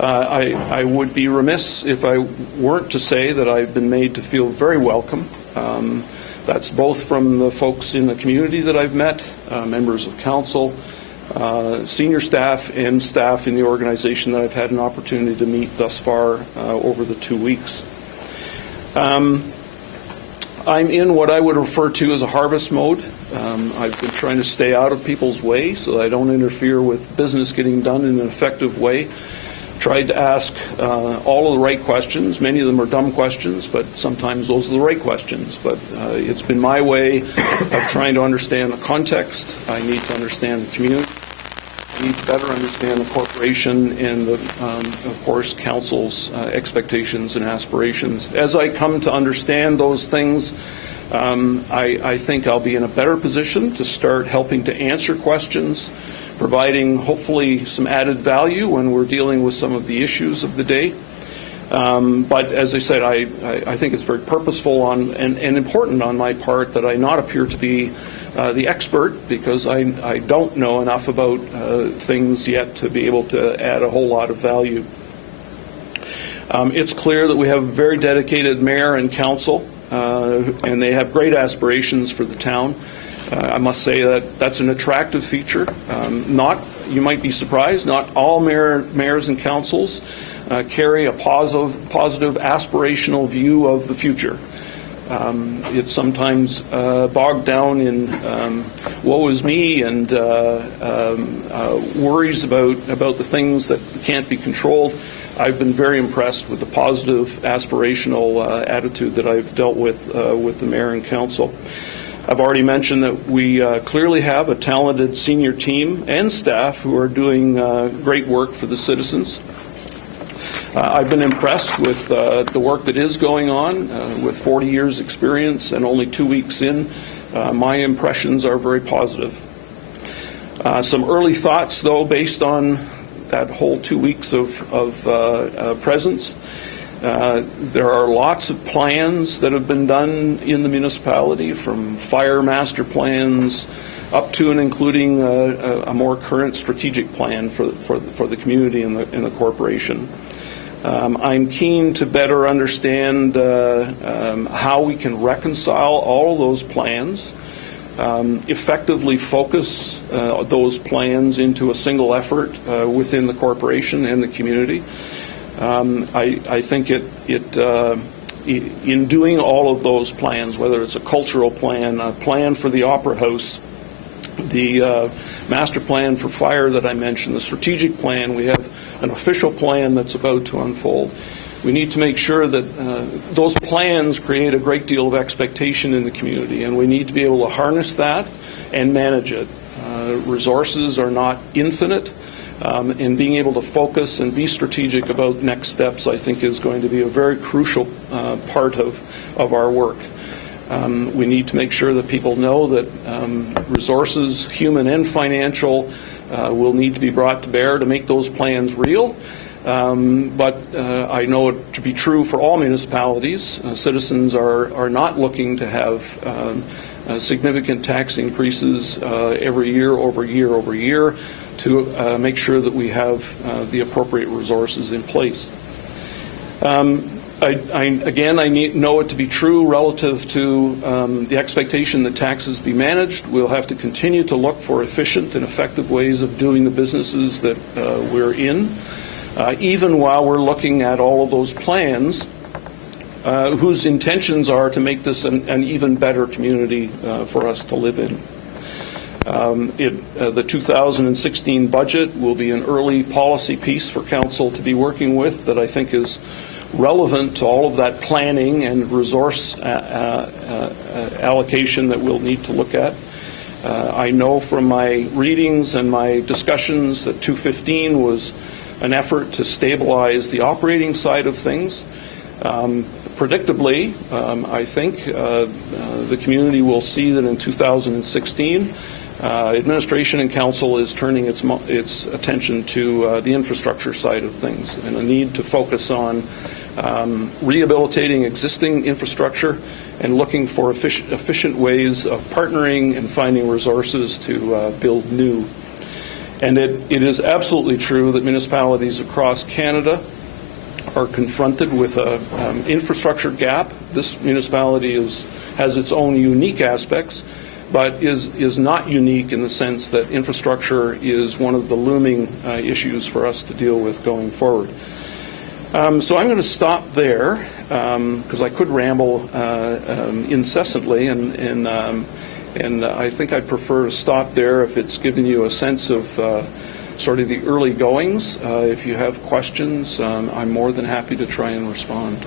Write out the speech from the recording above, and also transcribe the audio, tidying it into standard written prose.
I would be remiss if I weren't to say that I've been made to feel very welcome. That's both from the folks in the community that I've met, members of council, senior staff, and staff in the organization that I've had an opportunity to meet thus far over the 2 weeks. I'm in what I would refer to as a harvest mode. I've been trying to stay out of people's way so that I don't interfere with business getting done in an effective way. Tried to ask all of the right questions. Many of them are dumb questions, but sometimes those are the right questions. But it's been my way of trying to understand the context. I need to understand the community. I need to better understand the corporation and, of course, council's expectations and aspirations. As I come to understand those things, I think I'll be in a better position to start helping to answer questions, providing hopefully some added value when we're dealing with some of the issues of the day. But as I said, I think it's very purposeful and important on my part that I not appear to be the expert, because I don't know enough about things yet to be able to add a whole lot of value. It's clear that we have a very dedicated mayor and council, and they have great aspirations for the town. I must say that that's an attractive feature. You might be surprised, not all mayors and councils carry a positive aspirational view of the future. It's sometimes bogged down in woe is me and worries about the things that can't be controlled. I've been very impressed with the positive aspirational attitude that I've dealt with the mayor and council. I've already mentioned that we clearly have a talented senior team and staff who are doing great work for the citizens. I've been impressed with the work that is going on. With 40 years experience and only 2 weeks in, my impressions are very positive. Some early thoughts, though, based on that whole 2 weeks of presence. There are lots of plans that have been done in the municipality, from fire master plans up to and including a more current strategic plan for the community and the corporation. I'm keen to better understand how we can reconcile all of those plans, effectively focus those plans into a single effort within the corporation and the community. I think in doing all of those plans, whether it's a cultural plan, a plan for the Opera House, the master plan for fire that I mentioned, the strategic plan, we have an official plan that's about to unfold. We need to make sure that those plans create a great deal of expectation in the community, and we need to be able to harness that and manage it. Resources are not infinite, and being able to focus and be strategic about next steps, I think, is going to be a very crucial part of our work. We need to make sure that people know that resources, human and financial, will need to be brought to bear to make those plans real. But I know it to be true for all municipalities. Citizens are not looking to have significant tax increases every year over year over year to make sure that we have the appropriate resources in place. I know it to be true relative to the expectation that taxes be managed. We'll have to continue to look for efficient and effective ways of doing the businesses that we're in, even while we're looking at all of those plans whose intentions are to make this an even better community for us to live in. The 2016 budget will be an early policy piece for Council to be working with that I think is relevant to all of that planning and resource allocation that we'll need to look at. I know from my readings and my discussions that 215 was an effort to stabilize the operating side of things. Predictably, I think the community will see that in 2016, administration and council is turning its attention to the infrastructure side of things and a need to focus on rehabilitating existing infrastructure and looking for efficient ways of partnering and finding resources to build new. And it is absolutely true that municipalities across Canada are confronted with an infrastructure gap. This municipality has its own unique aspects, but is not unique in the sense that infrastructure is one of the looming issues for us to deal with going forward. So I'm going to stop there because I could ramble incessantly, and I think I'd prefer to stop there if it's given you a sense of sort of the early goings. If you have questions, I'm more than happy to try and respond.